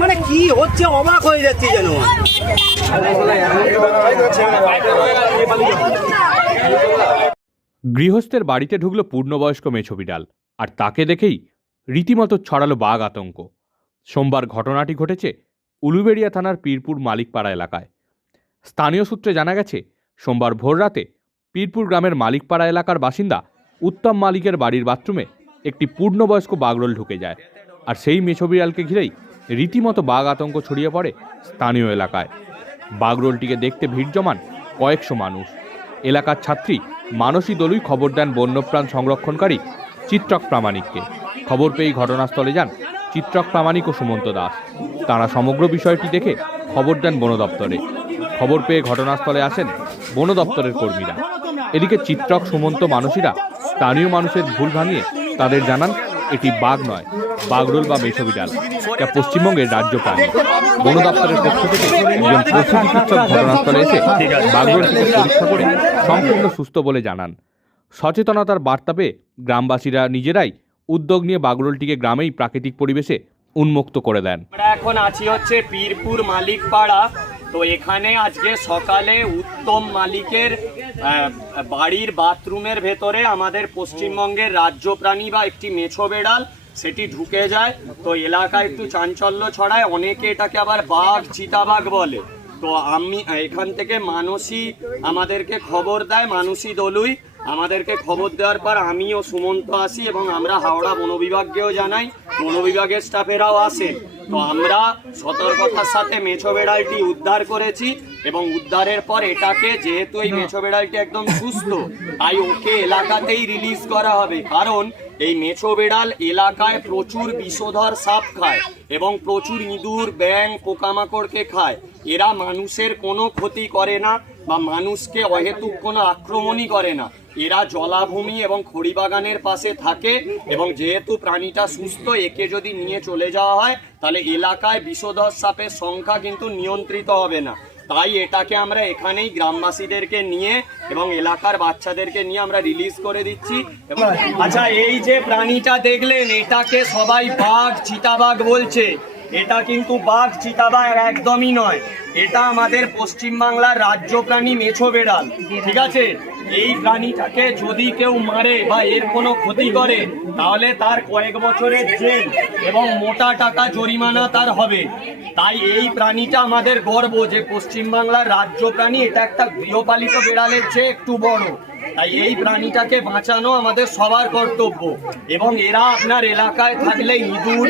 মানে কি হচ্ছে অবাক হয়ে যাচ্ছে যেন। গৃহস্থের বাড়িতে ঢুকলো পূর্ণবয়স্ক মেছো বিড়াল, আর তাকে দেখেই রীতিমতো ছড়ালো বাঘ আতঙ্ক। সোমবার ঘটনাটি ঘটেছে উলুবেড়িয়া থানার পীরপুর মালিকপাড়া এলাকায়। স্থানীয় সূত্রে জানা গেছে, সোমবার ভোররাতে পীরপুর গ্রামের মালিকপাড়া এলাকার বাসিন্দা উত্তম মালিকের বাড়ির বাথরুমে একটি পূর্ণবয়স্ক বাগরোল ঢুকে যায়, আর সেই মেছো বিড়ালকে ঘিরেই রীতিমতো বাঘ আতঙ্ক ছড়িয়ে পড়ে স্থানীয় এলাকায়। বাগরোলটিকে দেখতে ভিড় জমান কয়েকশো মানুষ। এলাকার ছাত্রী মানসী দলুই খবর দেন বন্যপ্রাণ সংরক্ষণকারী চিত্রক প্রামাণিককে। খবর পেয়ে ঘটনাস্থলে যান চিত্রক প্রামাণিক ও সুমন্ত দাস। তারা সমগ্র বিষয়টি দেখে খবর দেন বন দপ্তরে। খবর পেয়ে ঘটনাস্থলে আসেন বন দপ্তরের কর্মীরা। এদিকে চিত্রক, সুমন্ত, মানসীরা স্থানীয় মানুষের ভুল ভাঙিয়ে তাদের জানান এটি বাঘ নয়, বাগরোল বা মেছো বিড়াল, যা পশ্চিমবঙ্গের রাজ্য প্রাণী। বন দপ্তরের পক্ষ থেকে একজন পশু চিকিৎসক ঘটনাস্থলে এসে বাগরোলটিকে পরীক্ষা করে সম্পূর্ণ সুস্থ বলে জানান। সচেতনতার বার্তা পেয়ে গ্রামবাসীরা নিজেরাই উদ্যোগ নিয়ে বাগরোলটিকে গ্রামেই প্রাকৃতিক পরিবেশে উন্মুক্ত করে দেন। আমরা এখন আছি হচ্ছে পীরপুর মালিকপাড়া। তো এখানে আজকে সকালে উত্তম মালিকের বাড়ির বাথরুমের ভেতরে আমাদের পশ্চিমবঙ্গের রাজ্য প্রাণী বা একটি মেছো বেড়াল সেটি ঢুকে যায়। তো এলাকায় একটু চাঞ্চল্য ছড়ায়, অনেকে এটাকে আবার বাঘ, চিতাবাঘ বলে। তো আমি এখান থেকে মানসী আমাদেরকে খবর দেয়, মানসী দলুই আমাদেরকে খবর দেওয়ার পর আমি ও সুমন্ত আসি এবং আমরা হাওড়া বন বিভাগকেও জানাই, বন বিভাগের স্টাফেরাও আসে। তো আমরা সতর্কতার সাথে মেছো বেড়ালটি উদ্ধার করেছি এবং উদ্ধারের পর এটাকে, যেহেতু এই মেছো বেড়ালটি একদম সুস্থ, তাই ওকে এলাকাতেই রিলিজ করা হবে। কারণ এই মেছো বেড়াল এলাকায় প্রচুর বিষধর সাপ খায় এবং প্রচুর ইঁদুর, ব্যাঙ, পোকামাকড়কে খায়। এরা মানুষের কোনো ক্ষতি করে না বা মানুষকে অহেতুক কোনো আক্রমণই করে না। এরা জলাভূমি এবং খড়িবাগানের পাশে থাকে এবং যেহেতু প্রাণীটা সুস্থ, একে যদি নিয়ে চলে যাওয়া হয় তাহলে এলাকায় বিষধর সাপের সংখ্যা কিন্তু নিয়ন্ত্রিত হবে না। তাই এটাকে আমরা এখানেই গ্রামবাসীদেরকে নিয়ে এবং এলাকার বাচ্চাদেরকে নিয়ে আমরা রিলিজ করে দিচ্ছি। আচ্ছা, এই যে প্রাণীটা দেখলেন, এটাকে সবাই বাঘ, চিতাবাঘ বলছে। এটা কিন্তু বাঘ, চিতাবাঘ একদমই নয়। এটা আমাদের পশ্চিমবাংলার রাজ্য প্রাণী মেছো বেড়াল, ঠিক আছে? এই প্রাণীটাকে যদি কেউ মারে বা এর কোনো ক্ষতি করে তাহলে তার কয়েক বছরের জেল এবং মোটা টাকা জরিমানা তার হবে। তাই এই প্রাণীটা আমাদের গর্ব যে পশ্চিমবাংলার রাজ্য প্রাণী। এটা একটা গৃহপালিত বেড়ালের চেয়ে একটু বড়। তাই এই প্রাণীটাকে বাঁচানো আমাদের সবার কর্তব্য। এবং এরা আপনার এলাকায় থাকলে ইঁদুর,